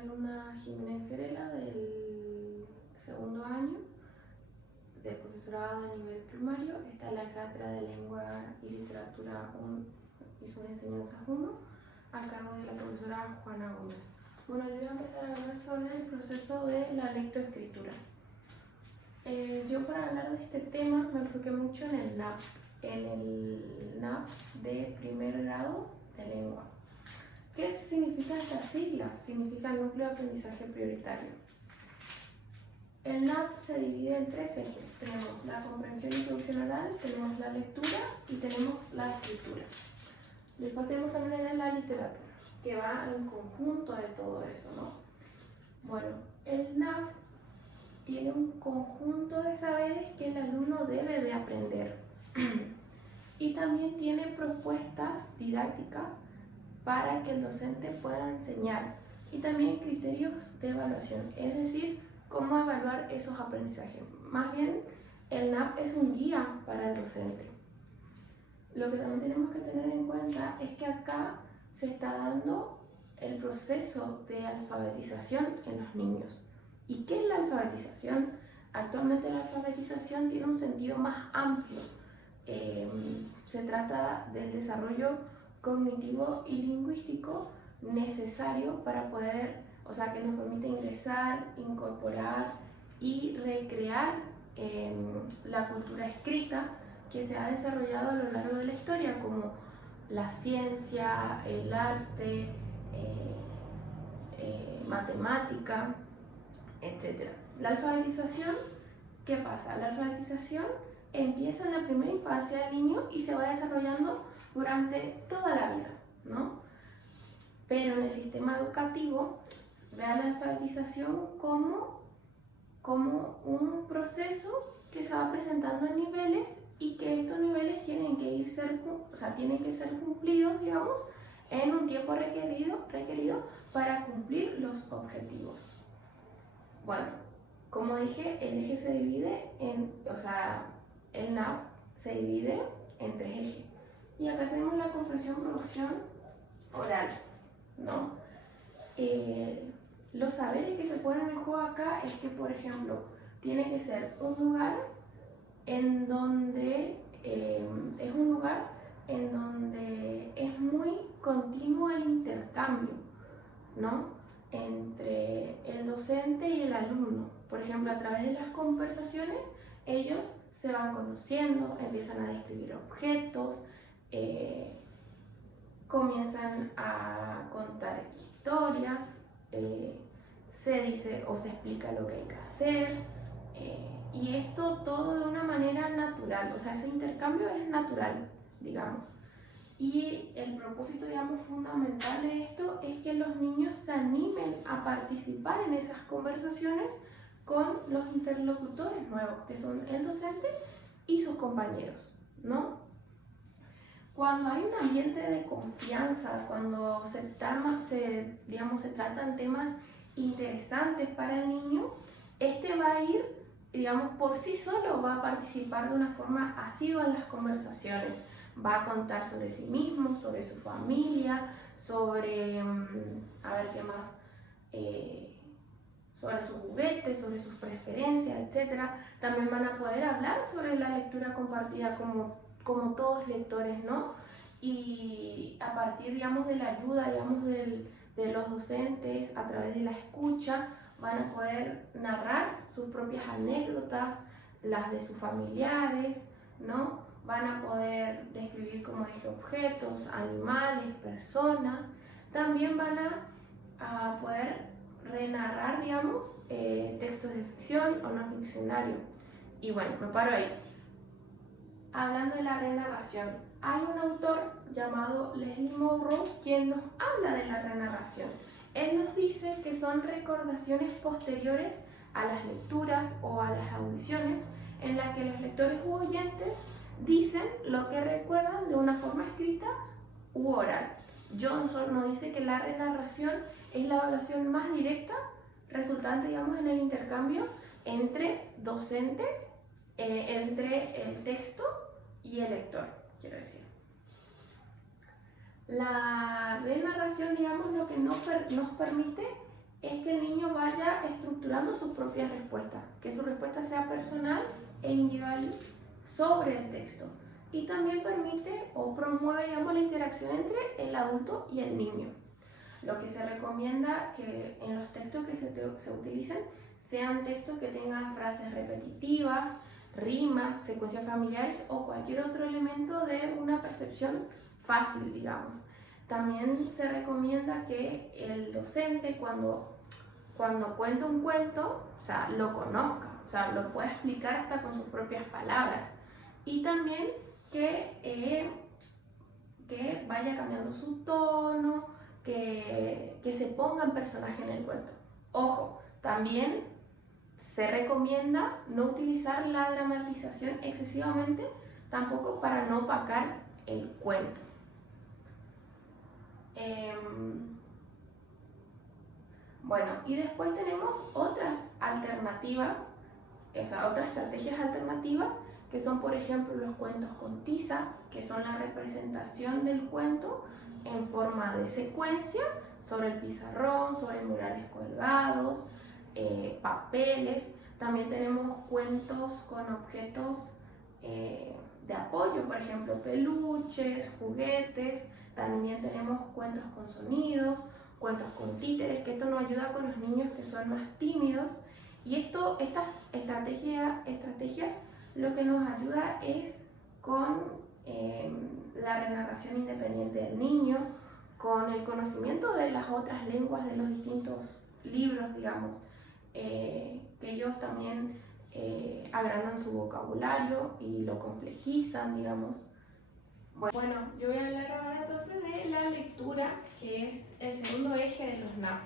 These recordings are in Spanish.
alumna Jiménez Fiorella del segundo año de profesorado de nivel primario. Está en la cátedra de Lengua y Literatura 1 y sus enseñanzas 1, a cargo de la profesora Juana Gómez. Bueno, yo voy a empezar a hablar sobre el proceso de la lectoescritura. Yo para hablar de este tema me enfoqué mucho en el NAP de primer grado de lengua. ¿Qué significan estas siglas? Significa Núcleo de Aprendizaje Prioritario. El NAP se divide en tres ejes. Tenemos la comprensión y producción oral, tenemos la lectura y tenemos la escritura. Después tenemos también la literatura, que va en conjunto de todo eso, ¿no? Bueno, el NAP tiene un conjunto de saberes que el alumno debe de aprender. Y también tiene propuestas didácticas para que el docente pueda enseñar. Y también criterios de evaluación, es decir, cómo evaluar esos aprendizajes. Más bien, el NAP es un guía para el docente. Lo que también tenemos que tener en cuenta es que acá se está dando el proceso de alfabetización en los niños. ¿Y qué es la alfabetización? Actualmente la alfabetización tiene un sentido más amplio. Se trata del desarrollo cognitivo y lingüístico necesario para poder, o sea, que nos permite ingresar, incorporar y recrear la cultura escrita que se ha desarrollado a lo largo de la historia, como la ciencia, el arte, matemática, etc. La alfabetización, ¿qué pasa? La alfabetización empieza en la primera infancia del niño y se va desarrollando durante toda la vida, ¿no? Pero en el sistema educativo, vean la alfabetización como un proceso que se va presentando en niveles y que estos niveles tienen que ser cumplidos, digamos, en un tiempo requerido para cumplir los objetivos. Bueno, como dije, el eje se divide el NAP se divide en tres ejes. Y acá tenemos la comprensión, producción oral, ¿no? Los saberes que se ponen en juego acá es que, por ejemplo, tiene que ser un lugar en donde es muy continuo el intercambio, ¿no? Entre el docente y el alumno. Por ejemplo, a través de las conversaciones, ellos se van conociendo, empiezan a describir objetos, comienzan a contar historias, se dice o se explica lo que hay que hacer, y esto todo de una manera natural, o sea, ese intercambio es natural, digamos. Y el propósito, digamos, fundamental de esto es que los niños se animen a participar en esas conversaciones con los interlocutores nuevos, que son el docente y sus compañeros, ¿no? Cuando hay un ambiente de confianza, cuando se tratan temas interesantes para el niño, este va a ir, digamos, por sí solo va a participar de una forma asidua en las conversaciones. Va a contar sobre sí mismo, sobre su familia, sobre, ¿qué más? Sobre sus juguetes, sobre sus preferencias, etc. También van a poder hablar sobre la lectura compartida como todos lectores, ¿no? Y a partir, digamos, de la ayuda, digamos, de los docentes, a través de la escucha, van a poder narrar sus propias anécdotas, las de sus familiares, ¿no? Van a poder describir, como dije, objetos, animales, personas. También van a poder renarrar, digamos, textos de ficción o no ficcionario. Y bueno, me paro ahí. Hablando de la renarración, hay un autor llamado Leslie Monroe quien nos habla de la renarración. Él nos dice que son recordaciones posteriores a las lecturas o a las audiciones en las que los lectores u oyentes dicen lo que recuerdan de una forma escrita u oral. Johnson nos dice que la renarración es la evaluación más directa resultante, digamos, en el intercambio entre docente, entre el texto y el lector, quiero decir. La renarración, digamos, lo que nos permite es que el niño vaya estructurando sus propias respuestas, que su respuesta sea personal e individual sobre el texto. Y también permite o promueve, digamos, la interacción entre el adulto y el niño. Lo que se recomienda que en los textos que se utilicen sean textos que tengan frases repetitivas, rimas, secuencias familiares o cualquier otro elemento de una percepción fácil, digamos. También se recomienda que el docente cuando cuenta un cuento, o sea, lo conozca, o sea, lo pueda explicar hasta con sus propias palabras. Y también que vaya cambiando su tono, que se ponga en personaje en el cuento. Ojo, también se recomienda no utilizar la dramatización excesivamente, tampoco para no opacar el cuento. Bueno, y después tenemos otras alternativas, o sea, otras estrategias alternativas, que son, por ejemplo, los cuentos con tiza, que son la representación del cuento en forma de secuencia sobre el pizarrón, sobre murales colgados, papeles. También tenemos cuentos con objetos de apoyo, por ejemplo, peluches, juguetes. También tenemos cuentos con sonidos, cuentos con títeres, que esto nos ayuda con los niños que son más tímidos. Y estas estrategias lo que nos ayuda es con la renarración independiente del niño, con el conocimiento de las otras lenguas de los distintos libros, digamos, que ellos también agrandan su vocabulario y lo complejizan, digamos. Bueno, yo voy a hablar ahora entonces de la lectura, que es el segundo eje de los NAP.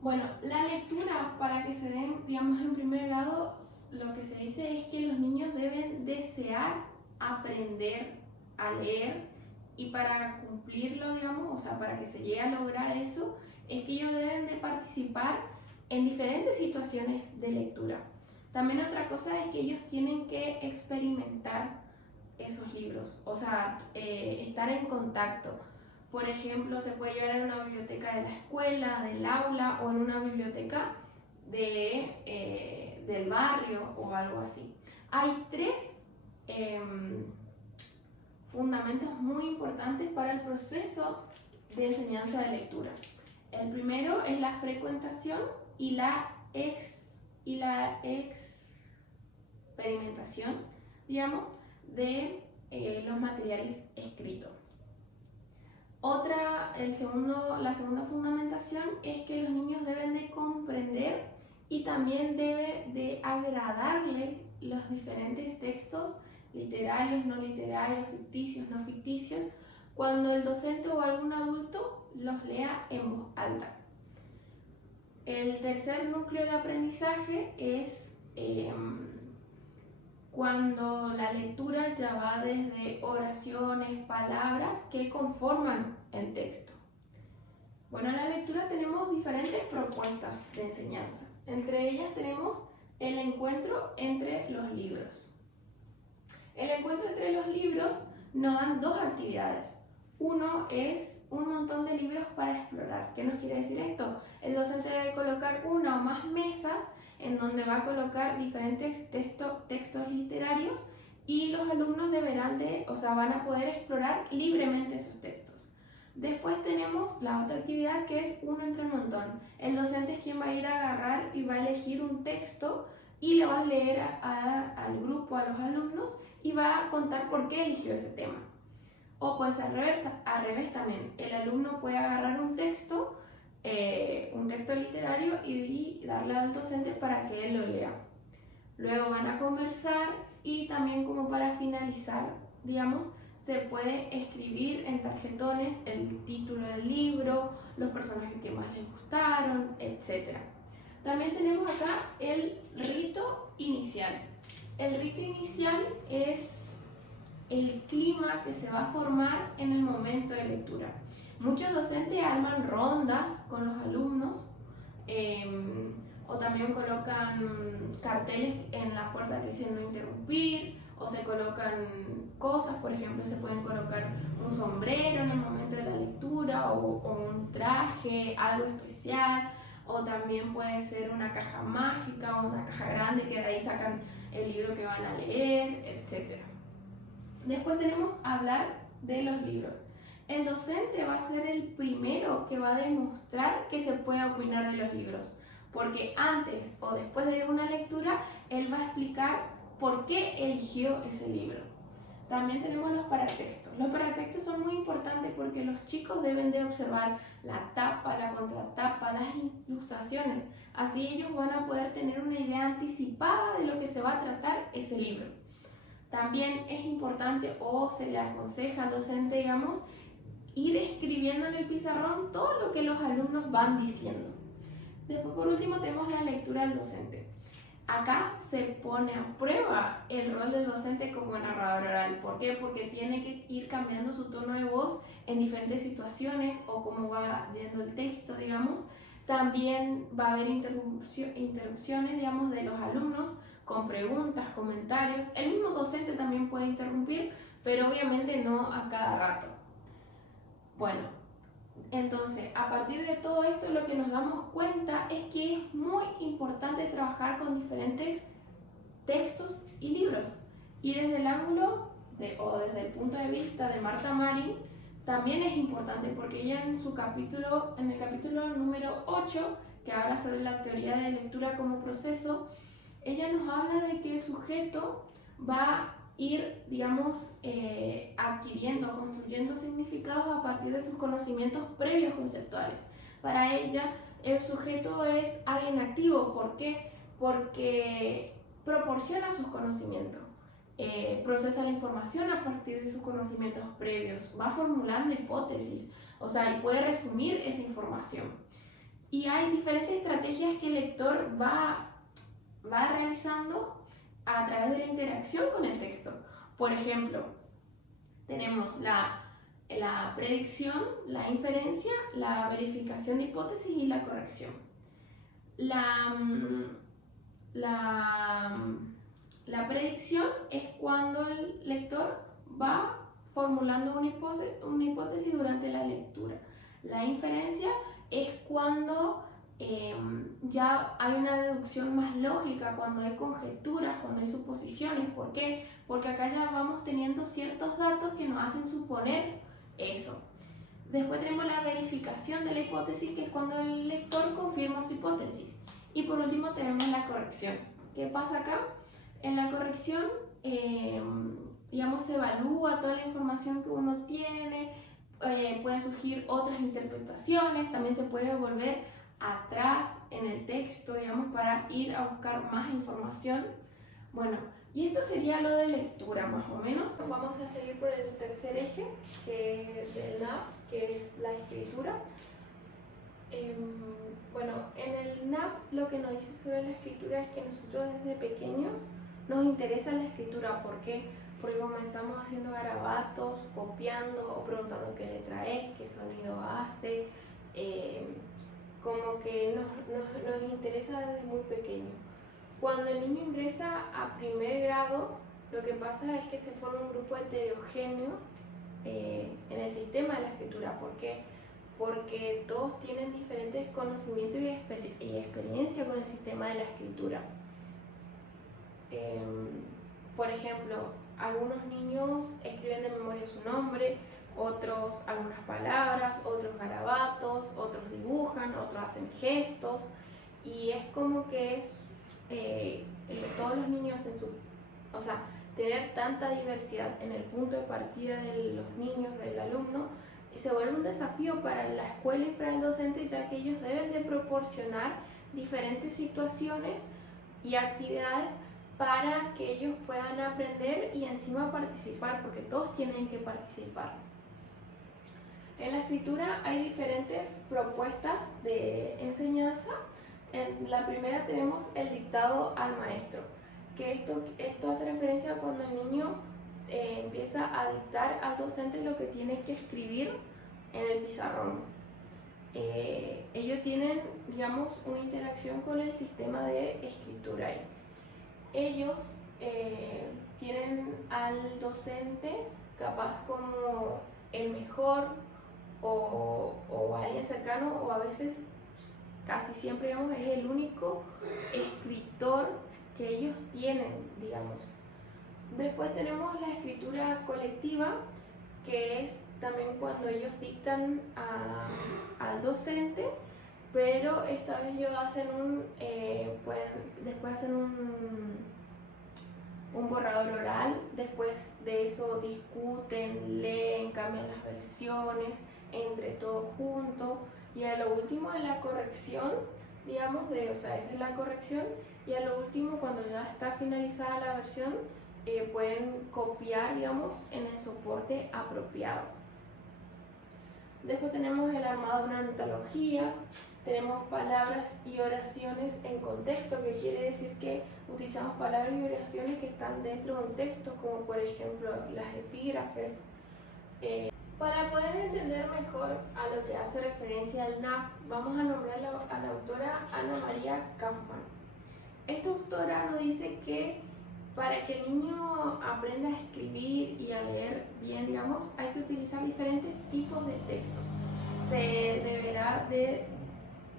Bueno, la lectura, para que se den, digamos, en primer grado, lo que se dice es que los niños deben desear aprender a leer, y para cumplirlo, digamos, o sea, para que se llegue a lograr eso, es que ellos deben de participar en diferentes situaciones de lectura. También otra cosa es que ellos tienen que experimentar esos libros, o sea, estar en contacto. Por ejemplo, se puede llevar en una biblioteca de la escuela, del aula, o en una biblioteca del barrio o algo así. Hay tres fundamentos muy importantes para el proceso de enseñanza de lectura. El primero es la frecuentación y la experimentación, digamos, de los materiales escritos. La segunda fundamentación es que los niños deben de comprender y también debe de agradarle los diferentes textos literarios, no literarios, ficticios, no ficticios, cuando el docente o algún adulto los lea en voz alta. El tercer núcleo de aprendizaje es cuando la lectura ya va desde oraciones, palabras que conforman el texto. Bueno, en la lectura tenemos diferentes propuestas de enseñanza. Entre ellas tenemos el encuentro entre los libros. El encuentro entre los libros nos dan dos actividades. Uno es un montón de libros para explorar. ¿Qué nos quiere decir esto? El docente debe colocar una o más mesas en donde va a colocar diferentes textos literarios, y los alumnos van a poder explorar libremente esos textos. Después tenemos la otra actividad, que es uno entre un montón. El docente es quien va a ir a agarrar y va a elegir un texto y le va a leer al grupo, a los alumnos, y va a contar por qué eligió ese tema. O puede ser al revés también. El alumno puede agarrar un texto literario y darle al docente para que él lo lea. Luego van a conversar, y también, como para finalizar, digamos, se puede escribir en tarjetones el título del libro, los personajes que más les gustaron, etc. También tenemos acá el rito inicial. El rito inicial es el clima que se va a formar en el momento de lectura. Muchos docentes arman rondas con los alumnos, o también colocan carteles en la puerta que dicen no interrumpir, o se colocan cosas, por ejemplo, se pueden colocar un sombrero en el momento de la lectura, o un traje, algo especial, o también puede ser una caja mágica o una caja grande que de ahí sacan el libro que van a leer, etc. Después tenemos hablar de los libros. El docente va a ser el primero que va a demostrar que se puede opinar de los libros, porque antes o después de una lectura, él va a explicar por qué eligió ese libro. También tenemos los paratextos. Los paratextos son muy importantes porque los chicos deben de observar la tapa, la contratapa, las ilustraciones. Así ellos van a poder tener una idea anticipada de lo que se va a tratar ese libro. También es importante o se le aconseja al docente, digamos, ir escribiendo en el pizarrón todo lo que los alumnos van diciendo. Después, por último, tenemos la lectura del docente. Acá se pone a prueba el rol del docente como narrador oral. ¿Por qué? Porque tiene que ir cambiando su tono de voz en diferentes situaciones o cómo va yendo el texto, digamos. También va a haber interrupciones, digamos, de los alumnos con preguntas, comentarios. El mismo docente también puede interrumpir, pero obviamente no a cada rato. Bueno, entonces, a partir de todo esto, lo que nos damos cuenta es que es muy importante trabajar con diferentes textos y libros. Y desde el ángulo o desde el punto de vista de Marta Marín, también es importante porque ella en el capítulo número 8, que habla sobre la teoría de lectura como proceso, ella nos habla de que el sujeto va a ir, digamos, adquiriendo, construyendo significados a partir de sus conocimientos previos conceptuales. Para ella, el sujeto es alguien activo. ¿Por qué? Porque proporciona sus conocimientos, procesa la información a partir de sus conocimientos previos, va formulando hipótesis, o sea, y puede resumir esa información. Y hay diferentes estrategias que el lector va realizando a través de la interacción con el texto. Por ejemplo, tenemos la predicción, la inferencia, la verificación de hipótesis y la corrección. La predicción es cuando el lector va formulando una hipótesis durante la lectura. La inferencia es cuando ya hay una deducción más lógica, cuando hay conjeturas, cuando hay suposiciones. ¿Por qué? Porque acá ya vamos teniendo ciertos datos que nos hacen suponer eso. Después tenemos la verificación de la hipótesis, que es cuando el lector confirma su hipótesis. Y por último tenemos la corrección. ¿Qué pasa acá? En la corrección, digamos, se evalúa toda la información que uno tiene, pueden surgir otras interpretaciones, también se puede volver atrás en el texto, digamos, para ir a buscar más información. Bueno, y esto sería lo de lectura, más o menos. Vamos a seguir por el tercer eje, que es del NAP, que es la escritura. Bueno, en el NAP lo que nos dice sobre la escritura es que nosotros desde pequeños nos interesa la escritura. ¿Por qué? Porque comenzamos haciendo garabatos, copiando o preguntando qué letra es, qué sonido hace. Como que nos interesa desde muy pequeño. Cuando el niño ingresa a primer grado, lo que pasa es que se forma un grupo heterogéneo en el sistema de la escritura. ¿Por qué? Porque todos tienen diferentes conocimientos y experiencia con el sistema de la escritura. Por ejemplo, algunos niños escriben de memoria su nombre, otros algunas palabras, otros garabatos, otros dibujan, otros hacen gestos, y es como que todos los niños o sea, tener tanta diversidad en el punto de partida de los niños, del alumno, se vuelve un desafío para la escuela y para el docente, ya que ellos deben de proporcionar diferentes situaciones y actividades para que ellos puedan aprender y encima participar, porque todos tienen que participar. En la escritura hay diferentes propuestas de enseñanza. En la primera tenemos el dictado al maestro, que esto hace referencia a cuando el niño empieza a dictar al docente lo que tiene que escribir en el pizarrón. Ellos tienen, digamos, una interacción con el sistema de escritura ahí. Ellos tienen al docente capaz como el mejor o alguien cercano, o a veces casi siempre, digamos, es el único escritor que ellos tienen, digamos. Después tenemos la escritura colectiva, que es también cuando ellos dictan al docente, pero esta vez ellos hacen después hacen un borrador oral, después de eso discuten, leen, cambian las versiones entre todos juntos, y a lo último de la corrección, digamos, esa es la corrección, y a lo último, cuando ya está finalizada la versión, pueden copiar, digamos, en el soporte apropiado. Después tenemos el armado de una antología, tenemos palabras y oraciones en contexto, que quiere decir que utilizamos palabras y oraciones que están dentro de un texto, como por ejemplo las epígrafes. Para poder entender mejor a lo que hace referencia al NAP, vamos a nombrar a la autora Ana María Kaufman. Esta autora nos dice que para que el niño aprenda a escribir y a leer bien, digamos, hay que utilizar diferentes tipos de textos. Se deberá de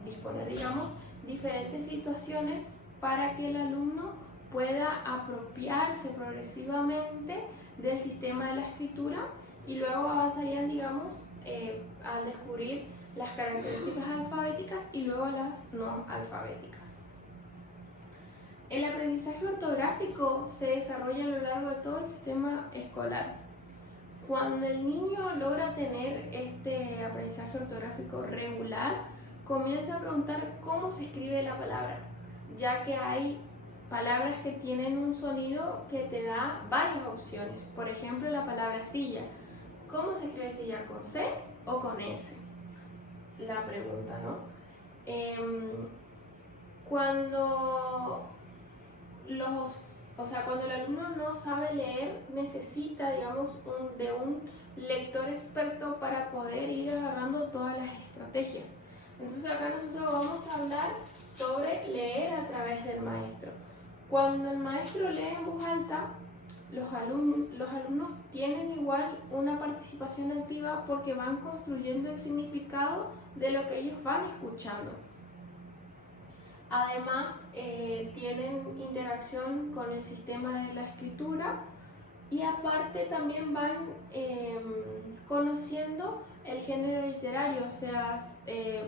disponer, digamos, diferentes situaciones para que el alumno pueda apropiarse progresivamente del sistema de la escritura, y luego avanzarían, digamos, al descubrir las características alfabéticas y luego las no alfabéticas. El aprendizaje ortográfico se desarrolla a lo largo de todo el sistema escolar. Cuando el niño logra tener este aprendizaje ortográfico regular, comienza a preguntar cómo se escribe la palabra, ya que hay palabras que tienen un sonido que te da varias opciones. Por ejemplo, la palabra silla. ¿Cómo se escribe silla? ¿Con C o con S? La pregunta, ¿no? Cuando el alumno no sabe leer, necesita, digamos, de un lector experto para poder ir agarrando todas las estrategias. Entonces acá nosotros vamos a hablar sobre leer a través del maestro. Cuando el maestro lee en voz alta, los alumnos tienen igual una participación activa porque van construyendo el significado de lo que ellos van escuchando. Además, tienen interacción con el sistema de la escritura, y aparte también van conociendo el género literario, o sea,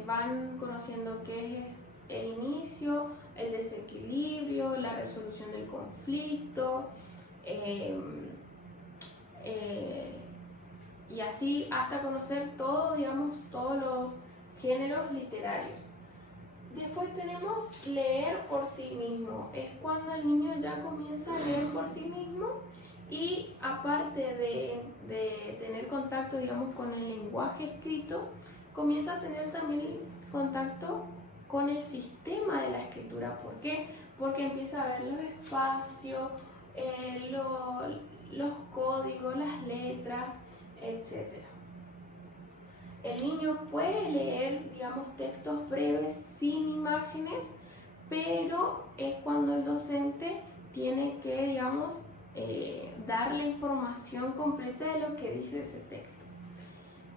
van conociendo qué es el inicio, el desequilibrio, la resolución del conflicto, y así hasta conocer todo, digamos, todos los géneros literarios. Después tenemos leer por sí mismo. Es cuando el niño ya comienza a leer por sí mismo, y aparte de tener contacto, digamos, con el lenguaje escrito, comienza a tener también contacto con el sistema de la escritura. ¿Por qué? Porque empieza a ver los espacios, los códigos, las letras, etc. El niño puede leer, digamos, textos breves sin imágenes, pero es cuando el docente tiene que, digamos, dar la información completa de lo que dice ese texto.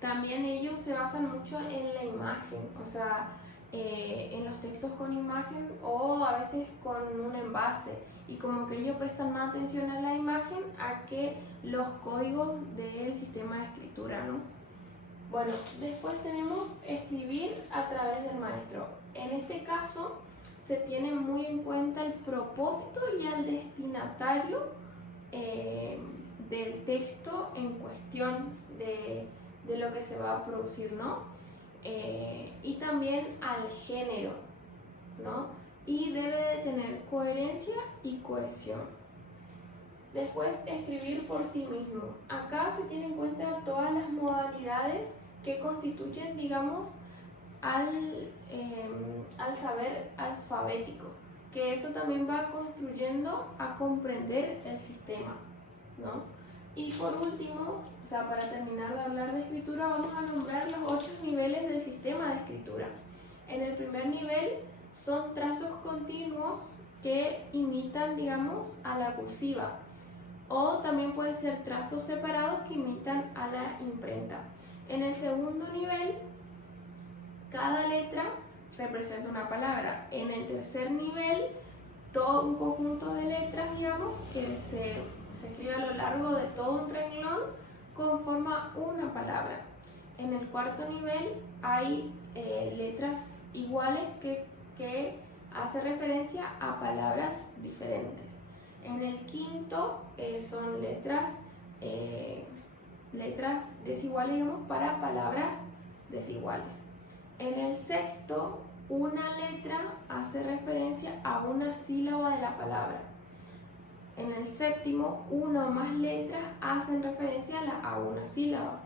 También ellos se basan mucho en la imagen, o sea, en los textos con imagen o a veces con un envase, y como que ellos prestan más atención a la imagen a que los códigos del sistema de escritura, ¿no? Bueno, después tenemos escribir a través del maestro. En este caso se tiene muy en cuenta el propósito y el destinatario del texto en cuestión de lo que se va a producir, ¿no? Y también al género, ¿no? Y debe de tener coherencia y cohesión. Después, escribir por sí mismo. Acá se tienen en cuenta todas las modalidades que constituyen, digamos, al saber alfabético, que eso también va construyendo a comprender el sistema, ¿no? Y por último, o sea, para terminar de hablar de escritura, vamos a nombrar los 8 niveles del sistema de escritura. En el primer nivel son trazos continuos que imitan, digamos, a la cursiva, o también pueden ser trazos separados que imitan a la imprenta. En el segundo nivel, cada letra representa una palabra. En el tercer nivel, todo un conjunto de letras, digamos, que se escribe a lo largo de todo un renglón, conforma una palabra. En el cuarto nivel hay letras iguales que hace referencia a palabras diferentes. En el quinto son letras desiguales, digamos, para palabras desiguales. En el sexto, una letra hace referencia a una sílaba de la palabra. En el séptimo, una o más letras hacen referencia a una sílaba.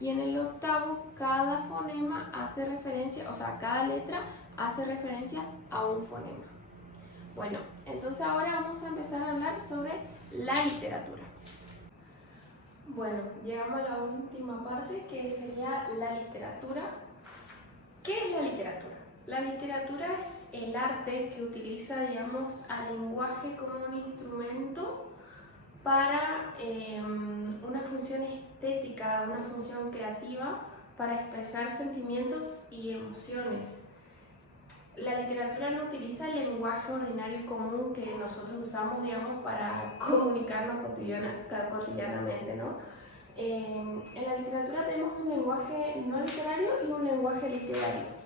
Y en el octavo, cada fonema hace referencia, o sea, cada letra hace referencia a un fonema. Bueno, entonces ahora vamos a empezar a hablar sobre la literatura. Bueno, llegamos a la última parte, que sería la literatura. ¿Qué es la literatura? La literatura es el arte que utiliza, digamos, al lenguaje como un instrumento para una función estética, una función creativa, para expresar sentimientos y emociones. La literatura no utiliza el lenguaje ordinario y común que nosotros usamos, digamos, para comunicarnos cotidianamente, ¿no? En la literatura tenemos un lenguaje no literario y un lenguaje literario.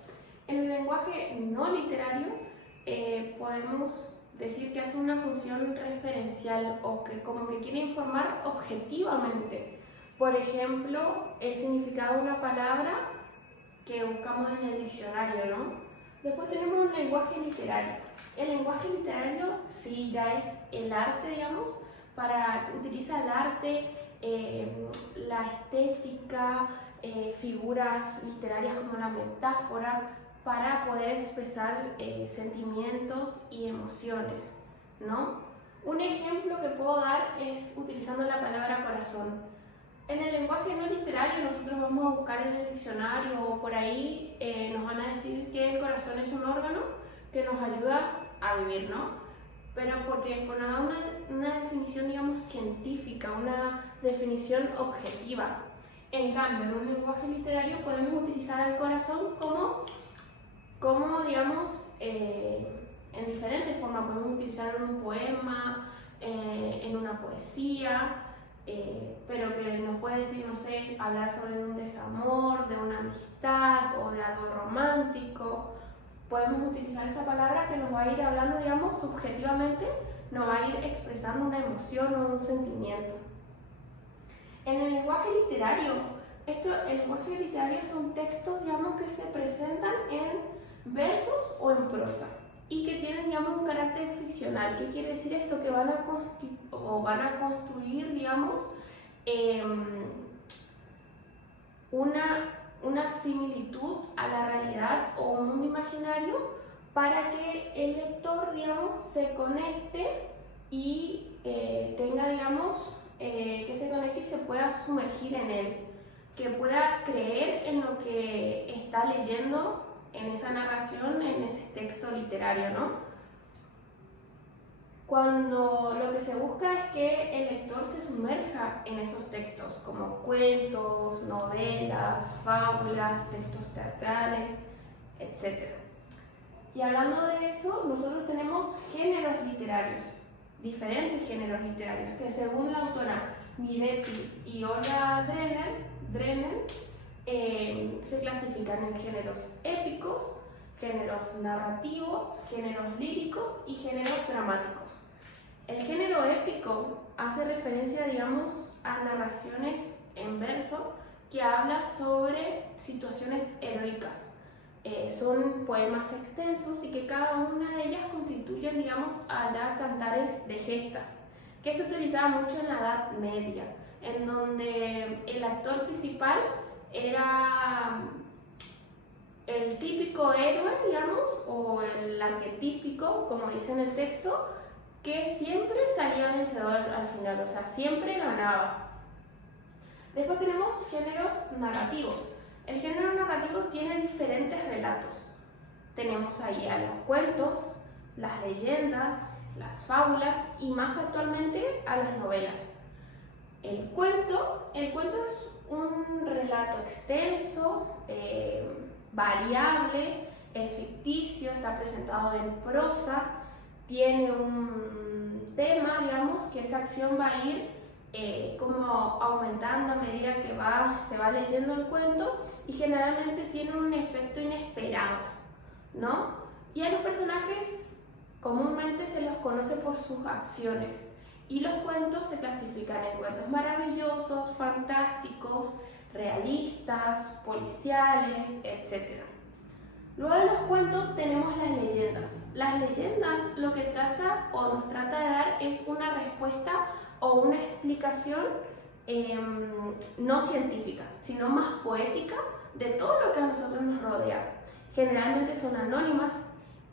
En el lenguaje no literario podemos decir que hace una función referencial o que como que quiere informar objetivamente. Por ejemplo, el significado de una palabra que buscamos en el diccionario, ¿no? Después tenemos un lenguaje literario. El lenguaje literario sí ya es el arte, digamos, utiliza el arte, la estética, figuras literarias como la metáfora, para poder expresar sentimientos y emociones, ¿no? Un ejemplo que puedo dar es utilizando la palabra corazón. En el lenguaje no literario nosotros vamos a buscar en el diccionario o por ahí nos van a decir que el corazón es un órgano que nos ayuda a vivir, ¿no? Pero porque nos da una definición, digamos, científica, una definición objetiva. En cambio, en un lenguaje literario podemos utilizar al corazón como digamos, en diferentes formas. Podemos utilizarlo en un poema, en una poesía, pero que nos puede decir, no sé, hablar sobre un desamor, de una amistad o de algo romántico. Podemos utilizar esa palabra que nos va a ir hablando, digamos, subjetivamente, nos va a ir expresando una emoción o un sentimiento. En el lenguaje literario, el lenguaje literario son textos, digamos, que se presentan en versos o en prosa y que tienen, digamos, un carácter ficcional. ¿Qué quiere decir esto? Que van a construir, digamos, una similitud a la realidad o un mundo imaginario para que el lector, digamos, se conecte y tenga, digamos, que se conecte y se pueda sumergir en él, que pueda creer en lo que está leyendo en esa narración, en ese texto literario, ¿no? Cuando lo que se busca es que el lector se sumerja en esos textos, como cuentos, novelas, fábulas, textos teatrales, etc. Y hablando de eso, nosotros tenemos géneros literarios, diferentes géneros literarios, que según la autora Miretti y Olga Drennen, se clasifican en géneros épicos, géneros narrativos, géneros líricos y géneros dramáticos. El género épico hace referencia, digamos, a narraciones en verso que habla sobre situaciones heroicas. Son poemas extensos y que cada una de ellas constituyen, digamos, allá cantares de gestas, que se utilizaba mucho en la Edad Media, en donde el actor principal era el típico héroe, digamos, o el arquetípico, como dice en el texto, que siempre salía vencedor al final, o sea, siempre ganaba. Después tenemos géneros narrativos. El género narrativo tiene diferentes relatos. Tenemos ahí a los cuentos, las leyendas, las fábulas y más actualmente a las novelas. El cuento es un relato extenso, variable, es ficticio, está presentado en prosa, tiene un tema, digamos, que esa acción va a ir como aumentando a medida que se va leyendo el cuento, y generalmente tiene un efecto inesperado, ¿no? Y a los personajes comúnmente se los conoce por sus acciones, y los cuentos se clasifican en cuentos maravillosos, fantásticos, realistas, policiales, etc. Luego de los cuentos tenemos las leyendas. Las leyendas lo que trata o nos trata de dar es una respuesta o una explicación no científica, sino más poética de todo lo que a nosotros nos rodea. Generalmente son anónimas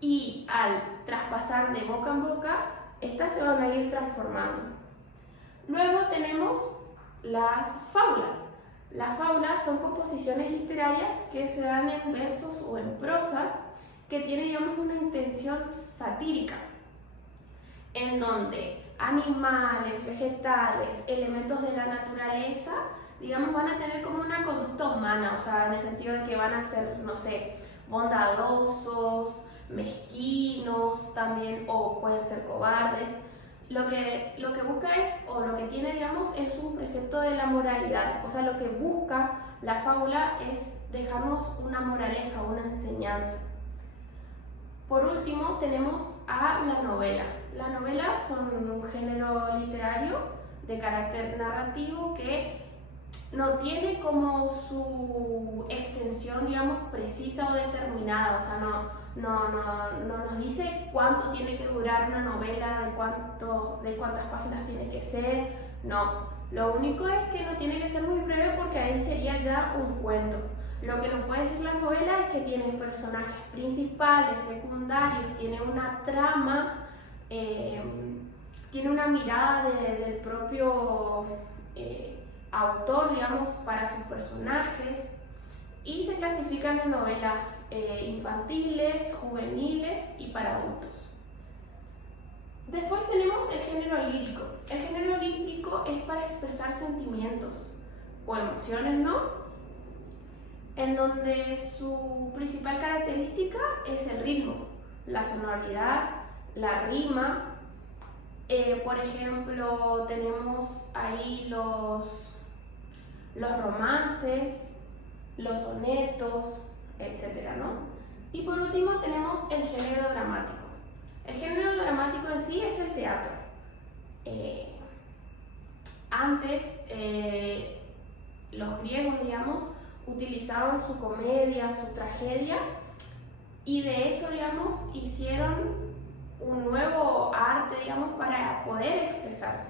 y al traspasar de boca en boca, estas se van a ir transformando. Luego tenemos las fábulas. Las fábulas son composiciones literarias que se dan en versos o en prosas que tienen, digamos, una intención satírica, en donde animales, vegetales, elementos de la naturaleza, digamos, van a tener como una conducta humana, o sea, en el sentido de que van a ser, no sé, bondadosos, mezquinos también, o pueden ser cobardes. Lo que busca es, o lo que tiene, digamos, es un precepto de la moralidad. O sea, lo que busca la fábula es dejarnos una moraleja, una enseñanza. Por último, tenemos a la novela. Las novelas son un género literario de carácter narrativo que no tiene como su extensión, digamos, precisa o determinada. O sea, no nos dice cuánto tiene que durar una novela, de cuántas páginas tiene que ser. No, lo único es que no tiene que ser muy breve, porque ahí sería ya un cuento. Lo que nos puede decir la novela es que tiene personajes principales, secundarios, tiene una trama, tiene una mirada del propio autor, digamos, para sus personajes, y se clasifican en novelas infantiles, juveniles y para adultos. Después tenemos el género lírico. El género lírico es para expresar sentimientos o emociones, ¿no? En donde su principal característica es el ritmo, la sonoridad, la rima. Por ejemplo, tenemos ahí los romances, los sonetos, etc., ¿no? Y por último tenemos el género dramático. El género dramático en sí es el teatro. Antes, los griegos, digamos, utilizaban su comedia, su tragedia, y de eso, digamos, hicieron un nuevo arte, digamos, para poder expresarse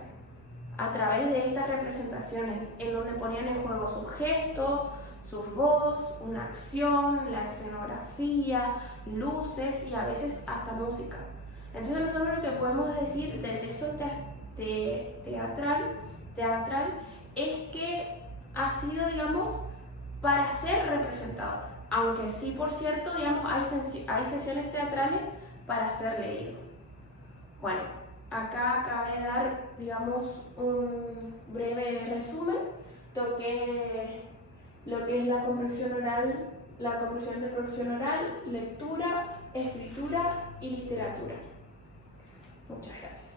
a través de estas representaciones, en donde ponían en juego sus gestos, su voz, una acción, la escenografía, luces y a veces hasta música. Entonces nosotros lo que podemos decir del texto teatral es que ha sido, digamos, para ser representado, aunque sí, por cierto, digamos, hay sesiones teatrales para ser leído. Bueno, acá cabe dar, digamos, un breve resumen de lo que es la comprensión oral, la comprensión de producción oral, lectura, escritura y literatura. Muchas gracias.